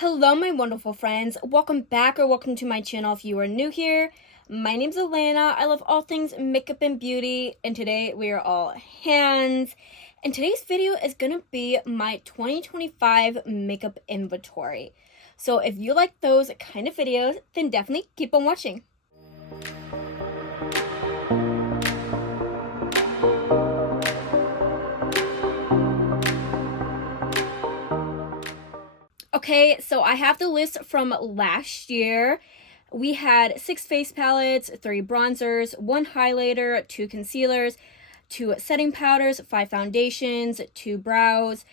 Hello, my wonderful friends. Welcome back or welcome to my channel if you are new here. My name's Elena. I love all things makeup and beauty, and today we are all hands. And today's video is going to be my 2025 makeup inventory. So if you like those kind of videos, then definitely keep on watching. Okay, so I have the list from last year. We had 6 face palettes, 3 bronzers, 1 highlighter, 2 concealers, 2 setting powders, 5 foundations, 2 brows,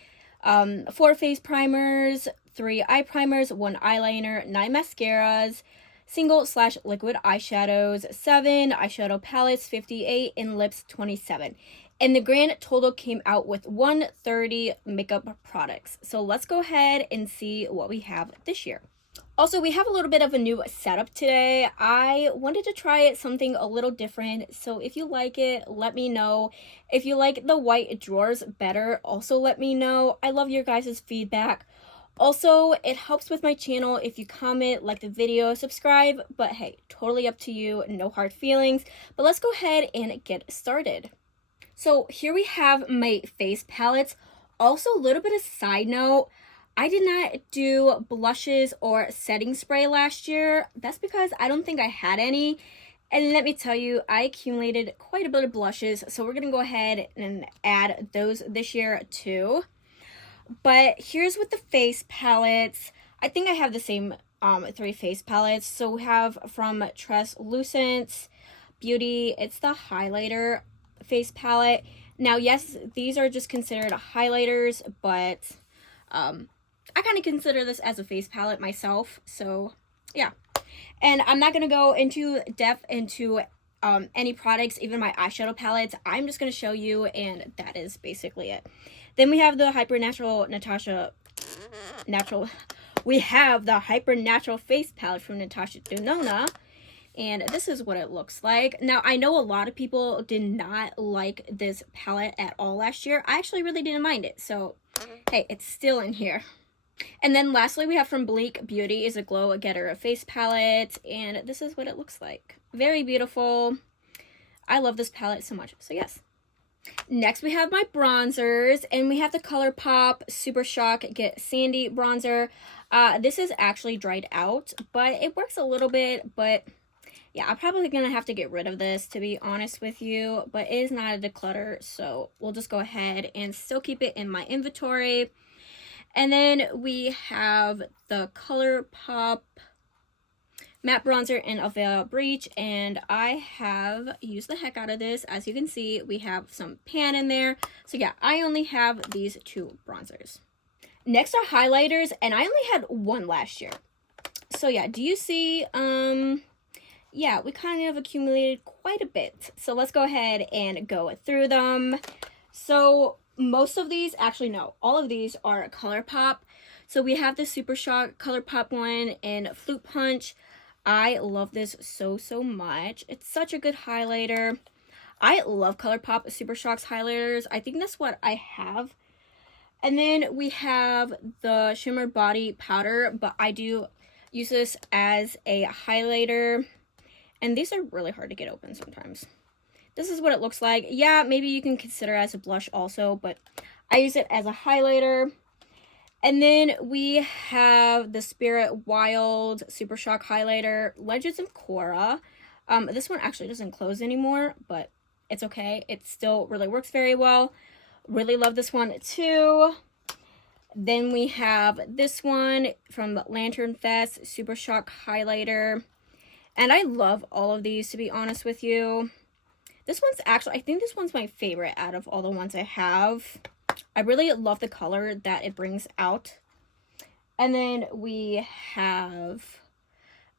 4 face primers, 3 eye primers, 1 eyeliner, 9 mascaras, single/liquid eyeshadows, 7 eyeshadow palettes, 58, and lips, 27. And the grand total came out with 130 makeup products. So let's go ahead and see what we have this year. Also, we have a little bit of a new setup today. I wanted to try something a little different. So if you like it, let me know. If you like the white drawers better, also let me know. I love your guys' feedback. Also, it helps with my channel if you comment, like the video, subscribe. But hey, totally up to you. No hard feelings. But let's go ahead and get started. So here we have my face palettes. Also, a little bit of side note, I did not do blushes or setting spray last year. That's because I don't think I had any. And let me tell you, I accumulated quite a bit of blushes. So we're going to go ahead and add those this year too. But here's with the face palettes. I think I have the same 3 face palettes. So we have from Translucent Beauty, it's the highlighter face palette. Now, yes, these are just considered highlighters, but I kind of consider this as a face palette myself. So yeah, and I'm not gonna go into depth into any products, even my eyeshadow palettes. I'm just gonna show you, and that is basically it. Then we have the Hyper Natural we have the Hyper Natural face palette from Natasha Denona. And this is what it looks like. Now, I know a lot of people did not like this palette at all last year. I actually really didn't mind it. So, hey, it's still in here. And then lastly, we have from Bleak Beauty is a Glow Getter face palette. And this is what it looks like. Very beautiful. I love this palette so much. So, yes. Next, we have my bronzers. And we have the ColourPop Super Shock Get Sandy bronzer. This is actually dried out. But it works a little bit. But yeah, I'm probably going to have to get rid of this, to be honest with you, but it is not a declutter, so we'll just go ahead and still keep it in my inventory. And then we have the ColourPop matte bronzer in Aveda Breach, and I have used the heck out of this. As you can see, we have some pan in there. So yeah, I only have these 2 bronzers. Next are highlighters, and I only had 1 last year. So yeah, do you see, yeah, we kind of accumulated quite a bit. So let's go ahead and go through them. So most of these, actually no, all of these are ColourPop. So we have the Super Shock ColourPop one in Flute Punch. I love this so much. It's such a good highlighter. I love ColourPop Super Shock's highlighters. I think that's what I have. And then we have the Shimmer Body Powder, but I do use this as a highlighter. And these are really hard to get open sometimes. This is what it looks like. Yeah, maybe you can consider it as a blush also, but I use it as a highlighter. And then we have the Spirit Wild Super Shock Highlighter, Legends of Korra. This one actually doesn't close anymore, but it's okay. It still really works very well. Really love this one too. Then we have this one from Lantern Fest Super Shock Highlighter. And I love all of these, to be honest with you. This one's actually, I think this one's my favorite out of all the ones I have. I really love the color that it brings out. And then we have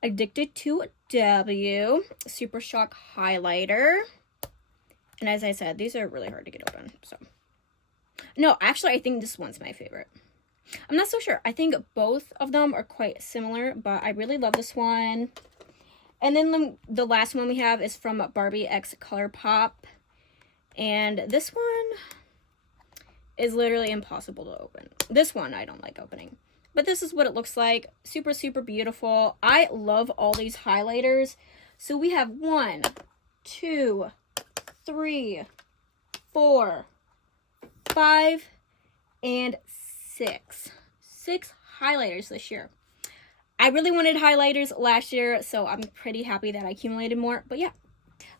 Addicted to W Super Shock Highlighter. And as I said, these are really hard to get open. So, no, actually, I think this one's my favorite. I'm not so sure. I think both of them are quite similar, but I really love this one. And then the last one we have is from Barbie X ColourPop. And this one is literally impossible to open. This one I don't like opening. But this is what it looks like. Super, super beautiful. I love all these highlighters. So we have 1, 2, 3, 4, 5, and 6. 6 highlighters this year. I really wanted highlighters last year, so I'm pretty happy that I accumulated more. But yeah,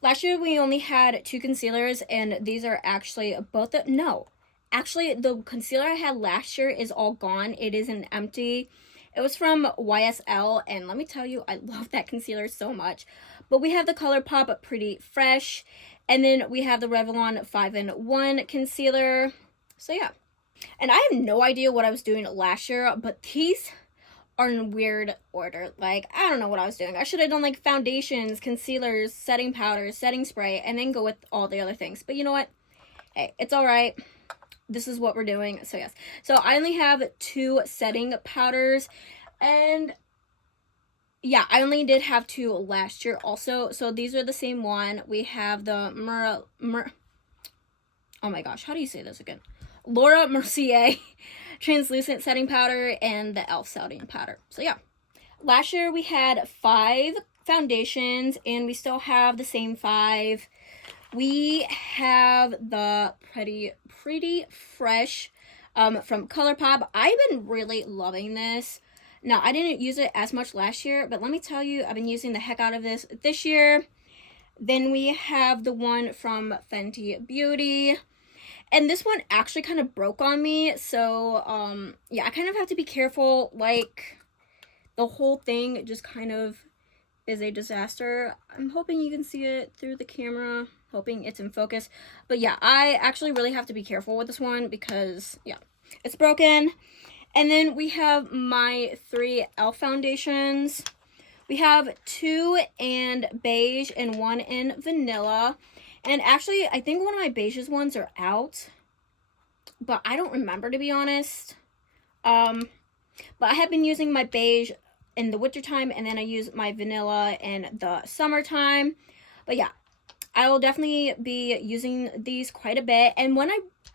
last year we only had 2 concealers, and these are actually both the, no, actually the concealer I had last year is all gone. It isn't empty. It was from YSL, and let me tell you, I love that concealer so much. But we have the ColourPop Pretty Fresh, and then we have the Revlon 5-in-1 concealer. So yeah, and I have no idea what I was doing last year, but these are in weird order. Like, I don't know what I was doing. I should have done like foundations, concealers, setting powders, setting spray, and then go with all the other things. But you know what? Hey, it's all right. This is what we're doing. So yes. So I only have 2 setting powders, and yeah, I only did have 2 last year also. So these are the same one. We have the oh my gosh, how do you say this again? Laura Mercier translucent setting powder and the e.l.f. setting powder. So yeah, last year we had 5 foundations, and we still have the same 5. We have the Pretty Fresh from ColourPop. I've been really loving this. Now, I didn't use it as much last year, but let me tell you, I've been using the heck out of this year. Then we have the one from Fenty Beauty. And this one actually kind of broke on me. So, yeah, I kind of have to be careful. Like, the whole thing just kind of is a disaster. I'm hoping you can see it through the camera. Hoping it's in focus. But yeah, I actually really have to be careful with this one because, yeah, it's broken. And then we have my 3 e.l.f. foundations. We have 2 in beige and 1 in vanilla. And actually, I think one of my beiges ones are out. But I don't remember, to be honest. But I have been using my beige in the wintertime, and then I use my vanilla in the summertime. But yeah, I will definitely be using these quite a bit. And when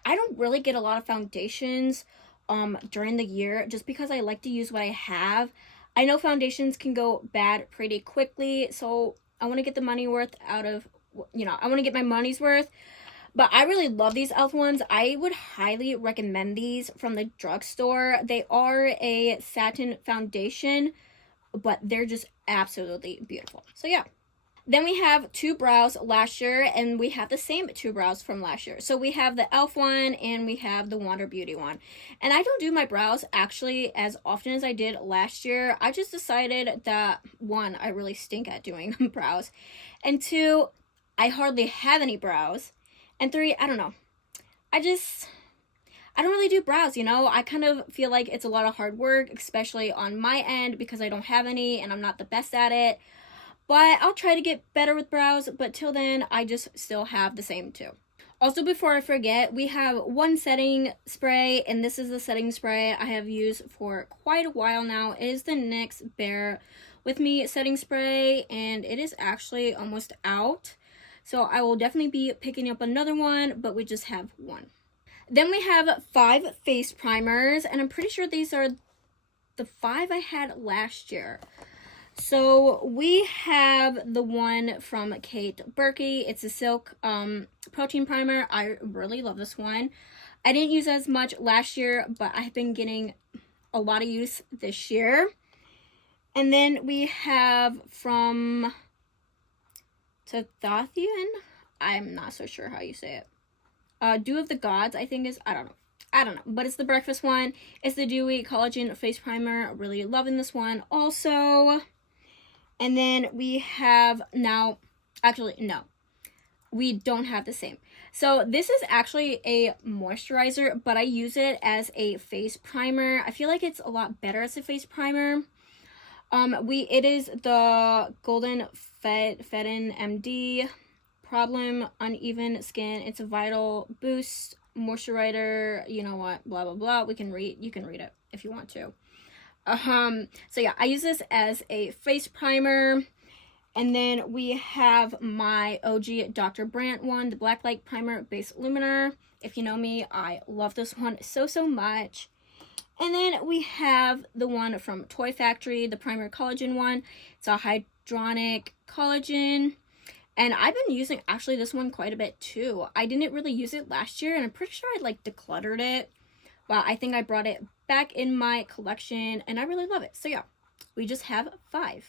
I don't really get a lot of foundations during the year, just because I like to use what I have. I know foundations can go bad pretty quickly, so I want to get the money worth out of, you know, I want to get my money's worth. But I really love these e.l.f. ones. I would highly recommend these from the drugstore. They are a satin foundation, but they're just absolutely beautiful. So yeah. Then we have 2 brows last year, and we have the same 2 brows from last year. So we have the e.l.f. one, and we have the Wander Beauty one. And I don't do my brows actually as often as I did last year. I just decided that, 1, I really stink at doing brows. And 2, I hardly have any brows. And 3, I don't know. I don't really do brows, you know? I kind of feel like it's a lot of hard work, especially on my end, because I don't have any, and I'm not the best at it. But I'll try to get better with brows, but till then, I just still have the same 2. Also, before I forget, we have 1 setting spray, and this is the setting spray I have used for quite a while now. It is the NYX Bear With Me setting spray, and it is actually almost out. So I will definitely be picking up another one, but we just have 1. Then we have 5 face primers, and I'm pretty sure these are the 5 I had last year. So we have the one from Kate Berkey. It's a Silk Protein Primer. I really love this one. I didn't use as much last year, but I've been getting a lot of use this year. And then we have from Tathathian. I'm not so sure how you say it. Dew of the Gods, I think is, I don't know, but it's the breakfast one. It's the Dewy Collagen Face Primer. Really loving this one also. And then we have now, actually, no, we don't have the same. So this is actually a moisturizer, but I use it as a face primer. I feel like it's a lot better as a face primer. It is the Golden Fedin MD Problem Uneven Skin. It's a vital boost moisturizer. You know what? Blah blah blah. You can read it if you want to. So yeah, I use this as a face primer. And then we have my OG Dr. Brandt one, the Black Light Primer Base Illuminer. If you know me, I love this one so much. And then we have the one from Toy Factory, the Primer Collagen one. It's a hyaluronic collagen. And I've been using actually this one quite a bit too. I didn't really use it last year, and I'm pretty sure I like decluttered it. But I think I brought it back in my collection, and I really love it. So yeah, we just have 5.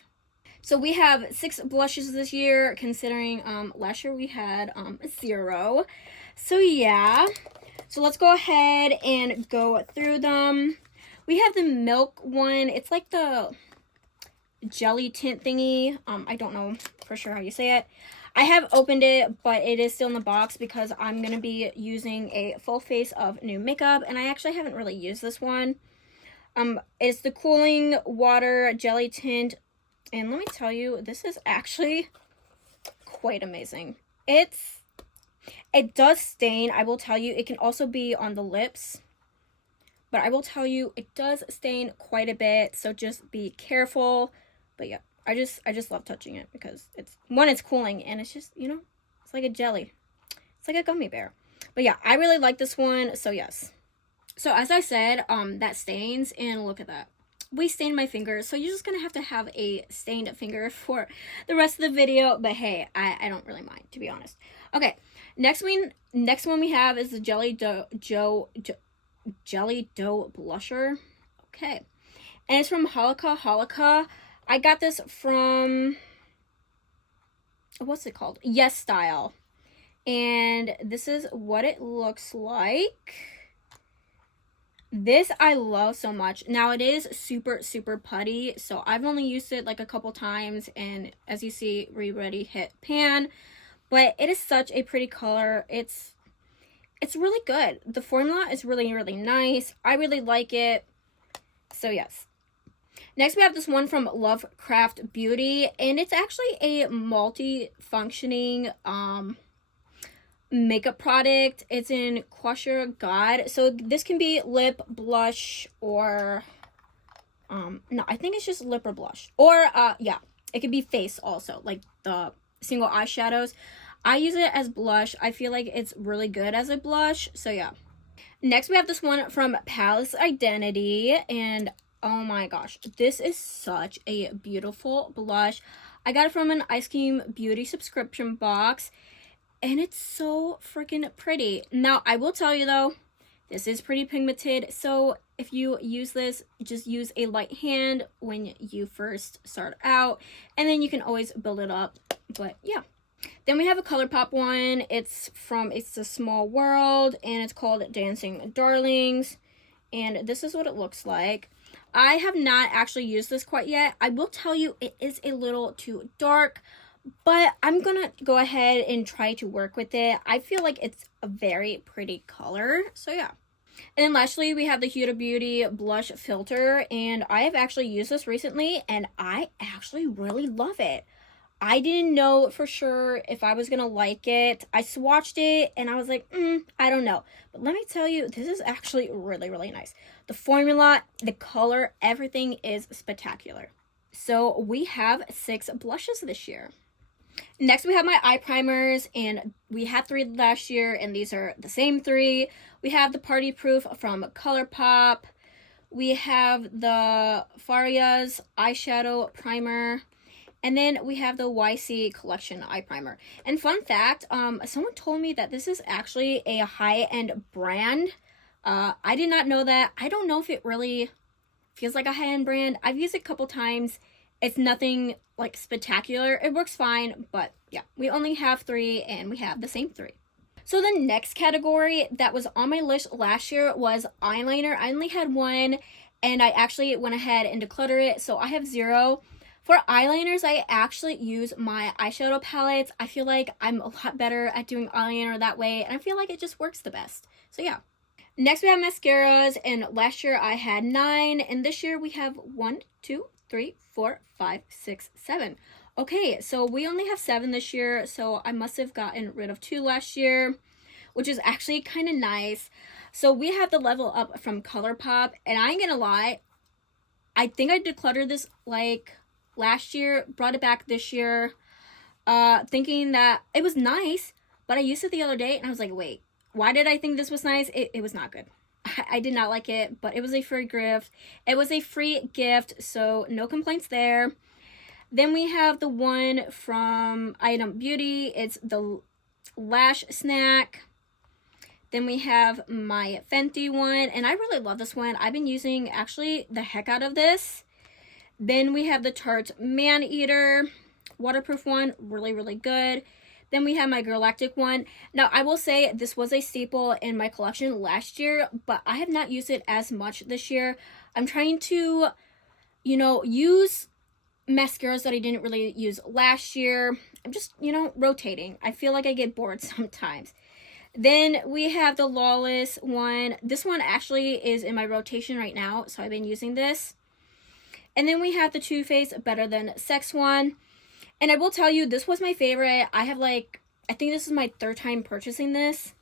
So we have 6 blushes this year, considering last year we had 0. So yeah, so let's go ahead and go through them. We have the Milk one. It's like the jelly tint thingy. I don't know for sure how you say it. I have opened it, but it is still in the box because I'm going to be using a full face of new makeup, and I actually haven't really used this one. It's the Cooling Water Jelly Tint, and let me tell you, this is actually quite amazing. It does stain. I will tell you, it can also be on the lips, but I will tell you, it does stain quite a bit, so just be careful. But yeah, I just love touching it because it's cooling, and it's just, you know, it's like a jelly. It's like a gummy bear. But yeah, I really like this one, so yes. So as I said, that stains, and look at that. We stained my fingers, so you're just gonna have to have a stained finger for the rest of the video, but hey, I don't really mind, to be honest. Okay, next one we have is the Jelly Dough blusher. Okay, and it's from Halika. I got this from, what's it called? Yes Style. And this is what it looks like. This I love so much. Now it is super, super putty. So I've only used it like a couple times. And as you see, we already hit pan. But it is such a pretty color. It's really good. The formula is really, really nice. I really like it. So yes. Next, we have this one from Lovecraft Beauty, and it's actually a multi-functioning makeup product. It's in Quasher God. So this can be lip, blush, or no, I think it's just lip or blush. Or yeah, it could be face also, like the single eyeshadows. I use it as blush. I feel like it's really good as a blush. So yeah. Next, we have this one from Palace Identity, and oh my gosh, this is such a beautiful blush. I got it from an Ice Cream Beauty subscription box, and it's so freaking pretty. Now, I will tell you though, this is pretty pigmented, so if you use this, just use a light hand when you first start out, and then you can always build it up. But yeah. Then we have a ColourPop one. It's a Small World, and it's called Dancing Darlings, and this is what it looks like. I have not actually used this quite yet. I will tell you, it is a little too dark, but I'm gonna go ahead and try to work with it. I feel like it's a very pretty color, so yeah. And then lastly, we have the Huda Beauty blush filter, and I have actually used this recently, and I actually really love it. I didn't know for sure if I was gonna like it. I swatched it and I was like, I don't know. But let me tell you, this is actually really, really nice. The formula, the color, everything is spectacular. So we have 6 blushes this year. Next, we have my eye primers, and we had 3 last year, and these are the same 3. We have the Party Proof from ColourPop. We have the Faria's eyeshadow primer. And then we have the YC Collection Eye Primer. And fun fact, someone told me that this is actually a high-end brand. I did not know that. I don't know if it really feels like a high-end brand. I've used it a couple times. It's nothing like spectacular. It works fine, but yeah. We only have 3, and we have the same 3. So the next category that was on my list last year was eyeliner. I only had 1, and I actually went ahead and decluttered it, so I have 0. For eyeliners, I actually use my eyeshadow palettes. I feel like I'm a lot better at doing eyeliner that way, and I feel like it just works the best. So yeah. Next, we have mascaras, and last year I had 9, and this year we have 1, 2, 3, 4, 5, 6, 7. Okay, so we only have 7 this year, so I must have gotten rid of 2 last year, which is actually kind of nice. So we have the Level Up from ColourPop, and I ain't gonna lie, I think I decluttered this like last year, brought it back this year, thinking that it was nice, but I used it the other day and I was like, wait, why did I think this was nice? It was not good. I did not like it, but it was a free gift. It was a free gift, so no complaints there. Then we have the one from Item Beauty. It's the Lash Snack. Then we have my Fenty one, and I really love this one. I've been using actually the heck out of this. Then we have the Tarte Man Eater waterproof one, really, really good. Then we have my Galactic one. Now, I will say this was a staple in my collection last year, but I have not used it as much this year. I'm trying to, you know, use mascaras that I didn't really use last year. I'm just, you know, rotating. I feel like I get bored sometimes. Then we have the Lawless one. This one actually is in my rotation right now, so I've been using this. And then we have the Too Faced Better Than Sex one. And I will tell you, this was my favorite. I think this is my third time purchasing this.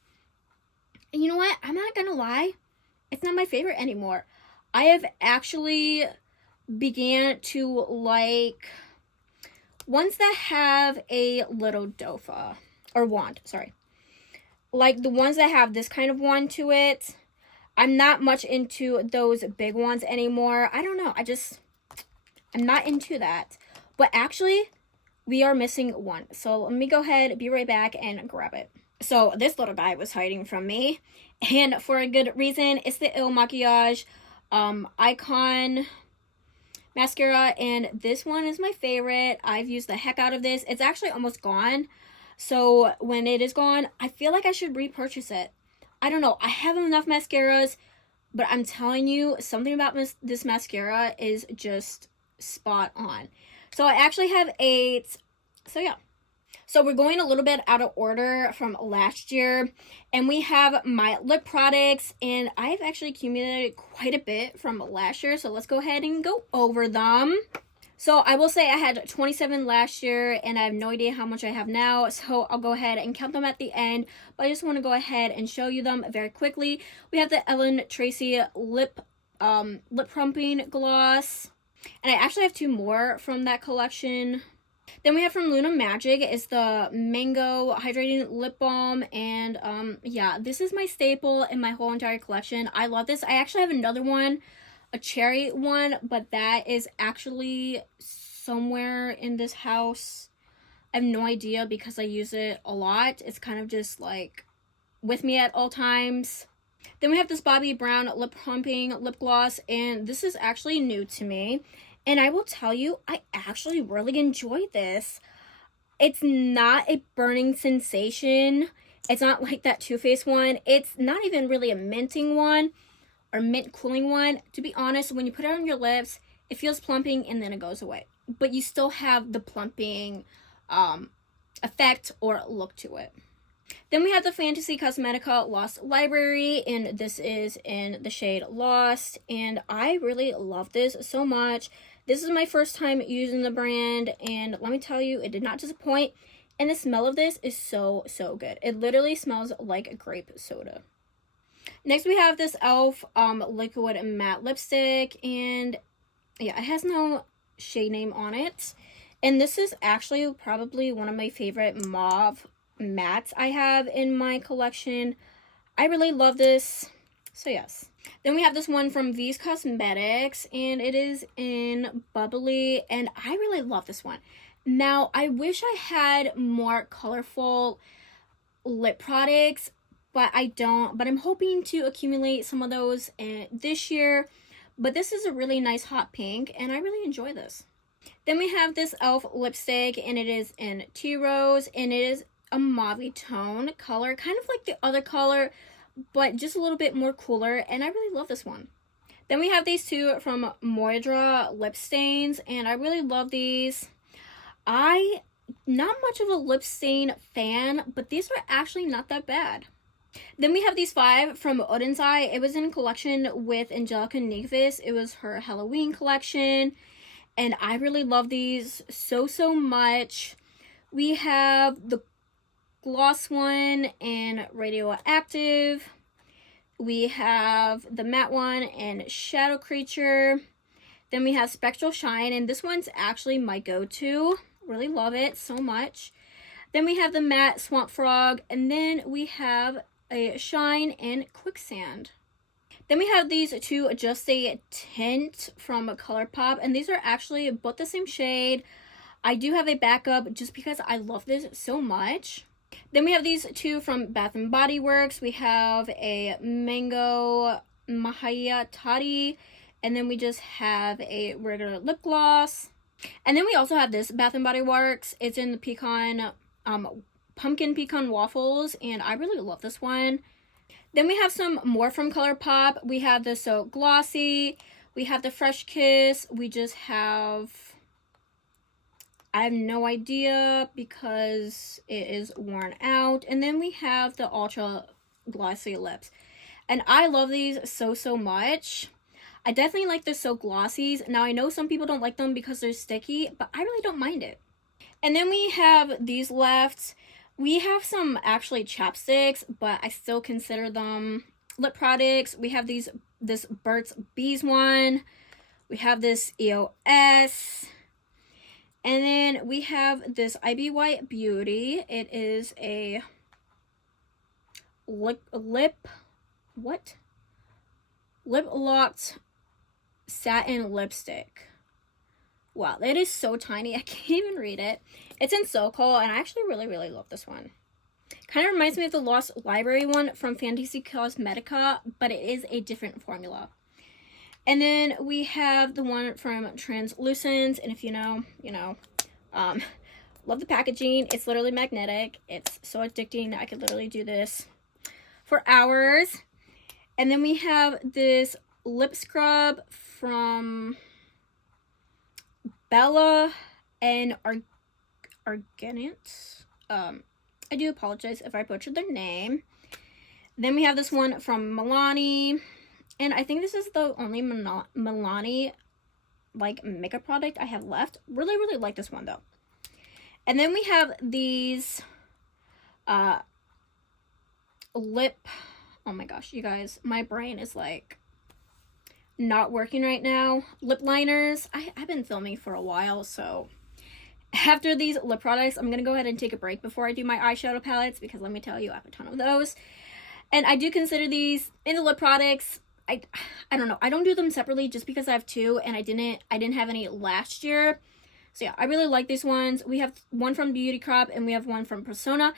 And you know what? I'm not gonna lie. It's not my favorite anymore. I have actually began to like ones that have a little dofa. Or wand, sorry. Like the ones that have this kind of wand to it. I'm not much into those big ones anymore. I don't know. I'm not into that. But actually, we are missing one. So let me go ahead, be right back, and grab it. So this little guy was hiding from me. And for a good reason. It's the Il Makiage Icon mascara. And this one is my favorite. I've used the heck out of this. It's actually almost gone. So when it is gone, I feel like I should repurchase it. I don't know. I have enough mascaras. But I'm telling you, something about this mascara is just spot on. So I actually have 8. So yeah. So we're going a little bit out of order from last year. And we have my lip products. And I've actually accumulated quite a bit from last year. So let's go ahead and go over them. So I will say I had 27 last year. And I have no idea how much I have now. So I'll go ahead and count them at the end. But I just want to go ahead and show you them very quickly. We have the Ellen Tracy lip plumping gloss. And I actually have 2 more from that collection. Then we have from Luna Magic is the Mango Hydrating Lip Balm. And yeah, this is my staple in my whole entire collection. I love this. I actually have another one, a cherry one, but that is actually somewhere in this house. I have no idea because I use it a lot. It's kind of just like with me at all times. Then we have this Bobbi Brown Lip Plumping Lip Gloss, and this is actually new to me. And I will tell you, I actually really enjoy this. It's not a burning sensation. It's not like that Too Faced one. It's not even really a minting one or mint cooling one. To be honest, when you put it on your lips, it feels plumping and then it goes away. But you still have the plumping effect or look to it. Then we have the Fantasy Cosmetica Lost Library, and this is in the shade Lost, and I really love this so much. This is my first time using the brand, and let me tell you, it did not disappoint, and the smell of this is so, so good. It literally smells like grape soda. Next, we have this e.l.f. Liquid Matte Lipstick, and yeah, it has no shade name on it, and this is actually probably one of my favorite mauve mattes I have in my collection. I really love this. So yes. Then we have this one from V's Cosmetics, and it is in Bubbly, and I really love this one. Now, I wish I had more colorful lip products, but I don't. But I'm hoping to accumulate some of those this year. But this is a really nice hot pink, and I really enjoy this. Then we have this e.l.f. lipstick, and it is in Tea Rose, and it is a mauve tone color, kind of like the other color, but just a little bit more cooler, and I really love this one. Then we have these 2 from Moira lip stains, and I really love these. I not much of a lip stain fan, but these are actually not that bad. Then we have these 5 from Odensai. It was in a collection with Angelica Nyqvist. It was her Halloween collection, and I really love these so much. We have the gloss one in Radioactive. We have the matte one in Shadow Creature. Then we have Spectral Shine, and this one's actually my go-to. Really love it so much. Then we have the matte Swamp Frog, and then we have a Shine in Quicksand. Then we have these two Just a Tint from ColourPop, and these are actually both the same shade. I do have a backup just because I love this so much. Then we have these two from Bath and Body Works. We have a Mango Mahaya Toddy, and then we just have a regular lip gloss. And then we also have this Bath and Body Works. It's in the pecan, pumpkin pecan waffles, and I really love this one. Then we have some more from ColourPop. We have the So Glossy. We have the Fresh Kiss. We just have, I have no idea because it is worn out. And then we have the Ultra Glossy Lips. And I love these so much. I definitely like the So Glossies. Now, I know some people don't like them because they're sticky, but I really don't mind it. And then we have these left. We have some actually chapsticks, but I still consider them lip products. We have this Burt's Bees one. We have this EOS. And then we have this IBY Beauty. It is a lip locked satin lipstick. Wow, that is so tiny. I can't even read it. It's in SoCal, and I actually really love this one. Kind of reminds me of the Lost Library one from Fantasy Cosmetica, but it is a different formula. And then we have the one from Translucent, and if you know, you know. Love the packaging. It's literally magnetic. It's so addicting. I could literally do this for hours. And then we have this lip scrub from Bella and Arganant. I do apologize if I butchered their name. Then we have this one from Milani, and I think this is the only Milani like makeup product I have left. Really like this one though. And then we have these lip, oh my gosh, you guys, my brain is like not working right now. Lip liners. I've been filming for a while, so after these lip products, I'm gonna go ahead and take a break before I do my eyeshadow palettes, because let me tell you, I have a ton of those. And I do consider these in the lip products. I don't know. I don't do them separately just because I have two, and I didn't have any last year. So yeah, I really like these ones. We have one from Beauty Crop and we have one from Persona.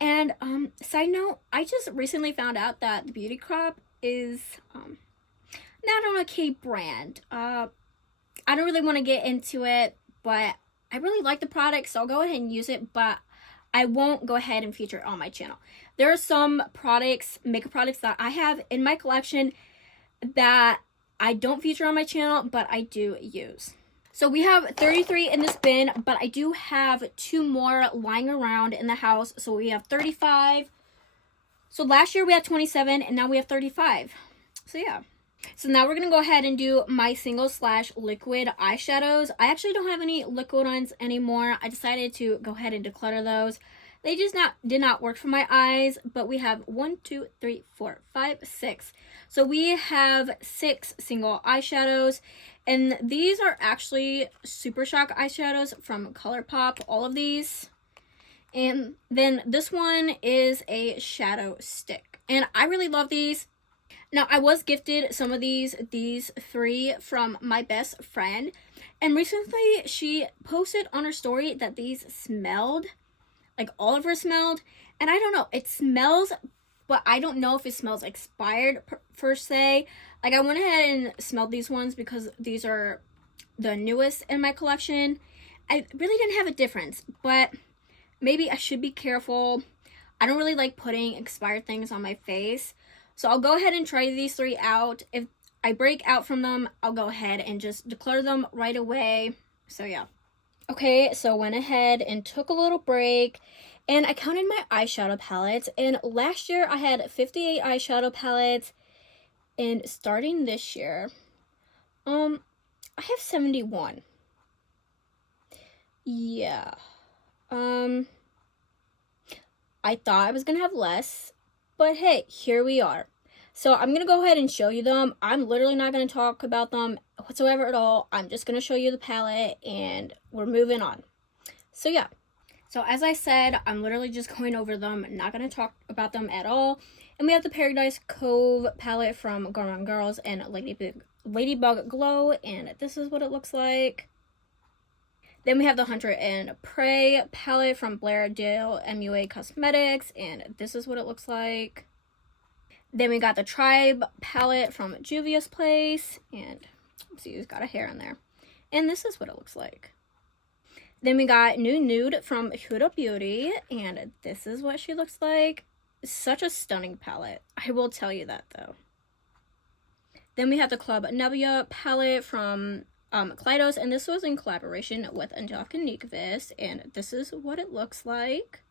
And side note, I just recently found out that the Beauty Crop is not an okay brand. I don't really want to get into it, but I really like the product, so I'll go ahead and use it, but I won't go ahead and feature it on my channel. There are some products, makeup products that I have in my collection that I don't feature on my channel, but I do use. So we have 33 in this bin, but I do have 2 more lying around in the house. So we have 35. So last year we had 27, and now we have 35. So yeah. So now we're going to go ahead and do my single/liquid eyeshadows. I actually don't have any liquid ones anymore. I decided to go ahead and declutter those. They just did not work for my eyes, but we have 1, 2, 3, 4, 5, 6. So we have 6 single eyeshadows, and these are actually Super Shock eyeshadows from ColourPop, all of these. And then this one is a shadow stick, and I really love these. Now, I was gifted some of these 3 from my best friend, and recently she posted on her story that these smelled, like all of her smelled, and I don't know, it smells, but I don't know if it smells expired per se. Like, I went ahead and smelled these ones because these are the newest in my collection. I really didn't have a difference, but maybe I should be careful. I don't really like putting expired things on my face. So I'll go ahead and try these 3 out. If I break out from them, I'll go ahead and just declare them right away. So yeah. Okay, so I went ahead and took a little break, and I counted my eyeshadow palettes. And last year I had 58 eyeshadow palettes, and starting this year, I have 71. Yeah. I thought I was gonna have less, but hey, here we are. So I'm going to go ahead and show you them. I'm literally not going to talk about them whatsoever at all. I'm just going to show you the palette, and we're moving on. So yeah. So as I said, I'm literally just going over them, not going to talk about them at all. And we have the Paradise Cove palette from Gone Girls and Ladybug Glow, and this is what it looks like. Then we have the Hunter and Prey palette from Blairdale MUA Cosmetics, and this is what it looks like. Then we got the Tribe palette from Juvia's Place, and see, it's got a hair in there. And this is what it looks like. Then we got Nude from Huda Beauty, and this is what she looks like. Such a stunning palette. I will tell you that, though. Then we have the Club Nebula palette from Kaleidos, and this was in collaboration with Angelica Nyqvist, and this is what it looks like.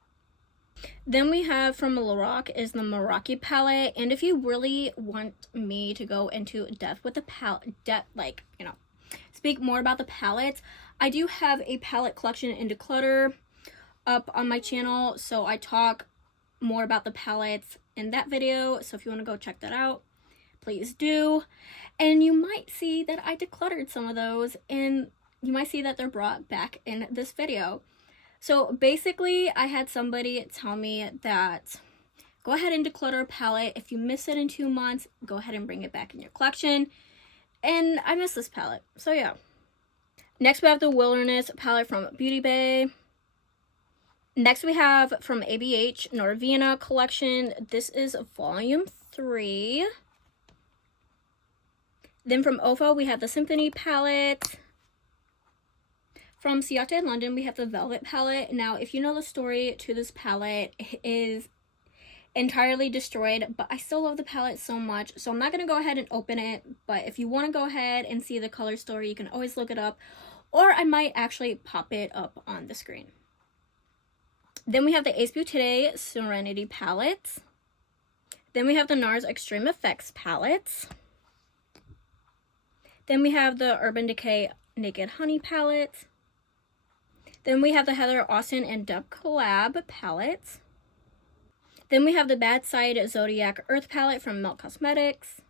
Then we have from Lorac is the Meraki palette, and if you really want me to go into depth with the palette, speak more about the palettes, I do have a palette collection in Declutter up on my channel, so I talk more about the palettes in that video, so if you want to go check that out, please do. And you might see that I decluttered some of those, and you might see that they're brought back in this video. So basically, I had somebody tell me that go ahead and declutter a palette. If you miss it in 2 months, go ahead and bring it back in your collection. And I miss this palette, so yeah. Next, we have the Wilderness palette from Beauty Bay. Next, we have from ABH Norvina collection. This is volume 3. Then from OFO, we have the Symphony palette. From Ciate London, we have the Velvet palette. Now, if you know the story to this palette, it is entirely destroyed, but I still love the palette so much, so I'm not going to go ahead and open it, but if you want to go ahead and see the color story, you can always look it up, or I might actually pop it up on the screen. Then we have the Ace Beauté Serenity palette. Then we have the NARS Extreme Effects palette. Then we have the Urban Decay Naked Honey palette. Then we have the Heather Austin and Dub collab palette. Then we have the Bad Side Zodiac Earth palette from Melt Cosmetics.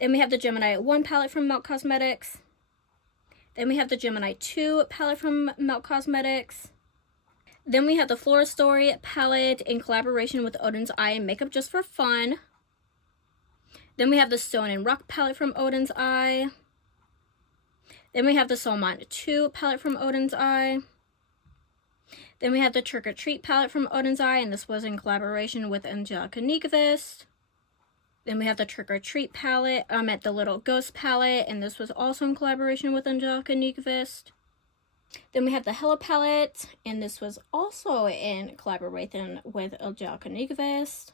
Then we have the Gemini 1 palette from Melt Cosmetics. Then we have the Gemini 2 palette from Melt Cosmetics. Then we have the Flora Story palette in collaboration with Odin's Eye and Makeup Just for Fun. Then we have the Stone and Rock palette from Odin's Eye. Then we have the Solmont 2 palette from Odin's Eye. Then we have the Trick or Treat palette from Odin's Eye, and this was in collaboration with Angelica Nyqvist. Then we have the Trick or Treat palette, at the Little Ghost palette, and this was also in collaboration with Angelica Nyqvist. Then we have the Hella palette, and this was also in collaboration with Angelica Nyqvist.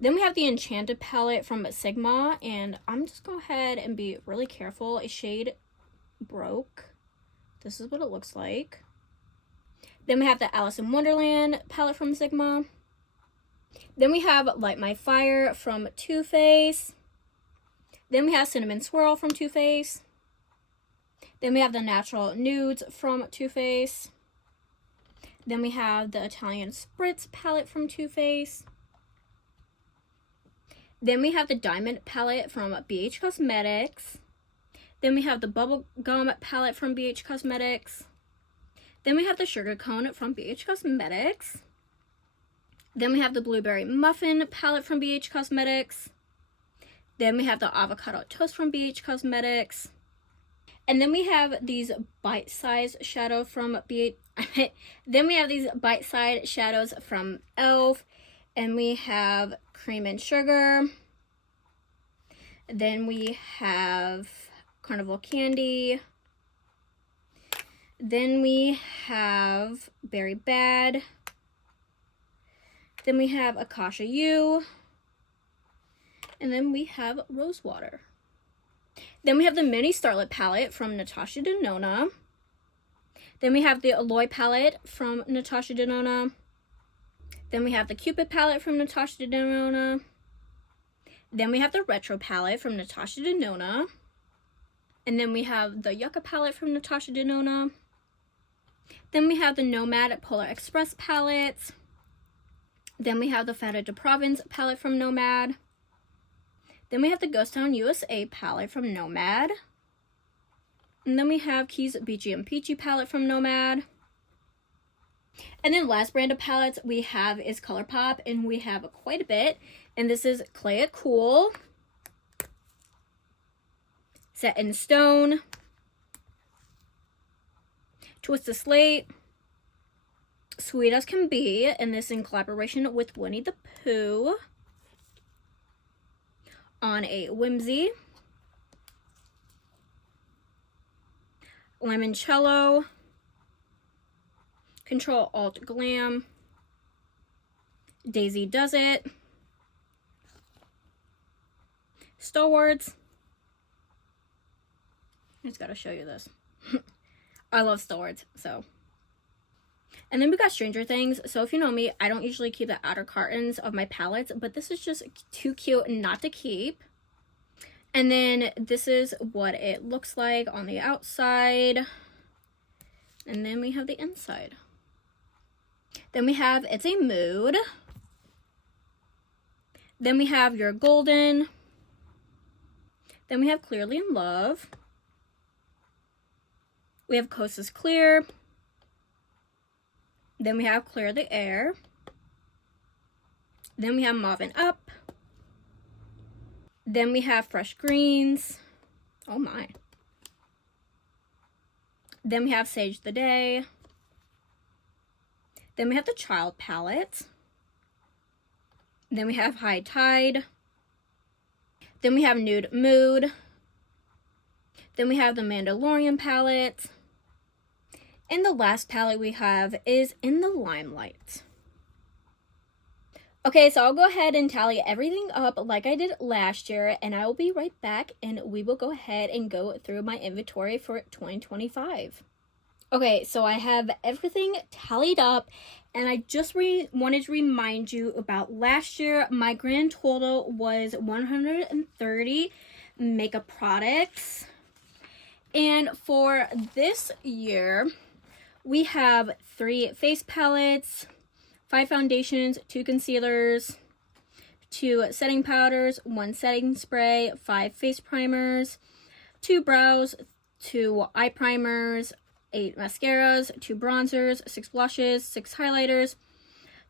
Then we have the Enchanted palette from Sigma, and I'm just going to go ahead and be really careful. A shade broke. This is what it looks like. Then we have the Alice in Wonderland palette from Sigma. Then we have Light My Fire from Too Faced. Then we have Cinnamon Swirl from Too Faced. Then we have the Natural Nudes from Too Faced. Then we have the Italian Spritz palette from Too Faced. Then we have the Diamond palette from BH Cosmetics. Then we have the Bubblegum palette from BH Cosmetics. Then we have the Sugar Cone from BH Cosmetics. Then we have the Blueberry Muffin palette from BH Cosmetics. Then we have the Avocado Toast from BH Cosmetics. And then we have these bite-sized shadow from BH. Then we have these bite-sized shadows from e.l.f. And we have Cream and Sugar. Then we have Carnival Candy. Then we have Berry Bad. Then we have Akasha U. And then we have Rosewater. Then we have the Mini Starlet palette from Natasha Denona. Then we have the Alloy palette from Natasha Denona. Then we have the Cupid palette from Natasha Denona. Then we have the Retro palette from Natasha Denona. And then we have the Yucca palette from Natasha Denona. Then we have the Nomad Polar Express palette. Then we have the Fata de Provence palette from Nomad. Then we have the Ghost Town USA palette from Nomad. And then we have Keys Beachy and Peachy palette from Nomad. And then last brand of palettes we have is ColourPop, and we have quite a bit. And this is Clay It Cool, Set in Stone, Twist of Slate, Sweet as Can Be, and this in collaboration with Winnie the Pooh, On a Whimsy, Limoncello, Control Alt Glam, Daisy Does It, Star Wars. I just gotta show you this. I love Star Wars, so. And then we got Stranger Things. So if you know me, I don't usually keep the outer cartons of my palettes, but this is just too cute not to keep. And then this is what it looks like on the outside. And then we have the inside. Then we have It's a Mood. Then we have Your Golden. Then we have Clearly in Love. We have Coast is Clear. Then we have Clear the Air. Then we have Mauve and Up. Then we have Fresh Greens. Oh my. Then we have Sage the Day. Then we have the Child palette. Then we have High Tide. Then we have Nude Mood. Then we have the Mandalorian palette. And the last palette we have is In the Limelight. Okay, so I'll go ahead and tally everything up like I did last year, and I will be right back, and we will go ahead and go through my inventory for 2025. Okay, so I have everything tallied up, and I just wanted to remind you about last year. My grand total was 130 makeup products. And for this year, we have 3 face palettes, 5 foundations, 2 concealers, 2 setting powders, 1 setting spray, 5 face primers, 2 brows, 2 eye primers, 8 mascaras, 2 bronzers, 6 blushes, 6 highlighters,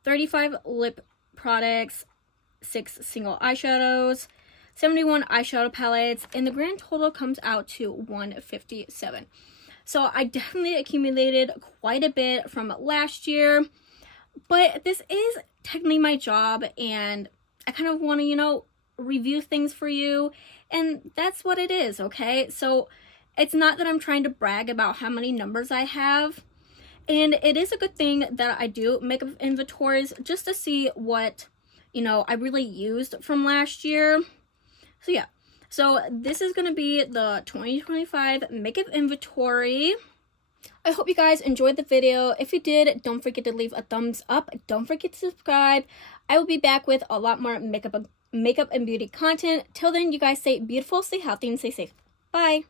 35 lip products, 6 single eyeshadows, 71 eyeshadow palettes, and the grand total comes out to 157. So I definitely accumulated quite a bit from last year, but this is technically my job, and I kind of want to, you know, review things for you, and that's what it is, okay? So it's not that I'm trying to brag about how many numbers I have, and it is a good thing that I do makeup inventories just to see what, you know, I really used from last year. So yeah, so this is going to be the 2025 makeup inventory. I hope you guys enjoyed the video. If you did, don't forget to leave a thumbs up. Don't forget to subscribe. I will be back with a lot more makeup and beauty content. Till then, you guys stay beautiful, stay healthy, and stay safe. Bye.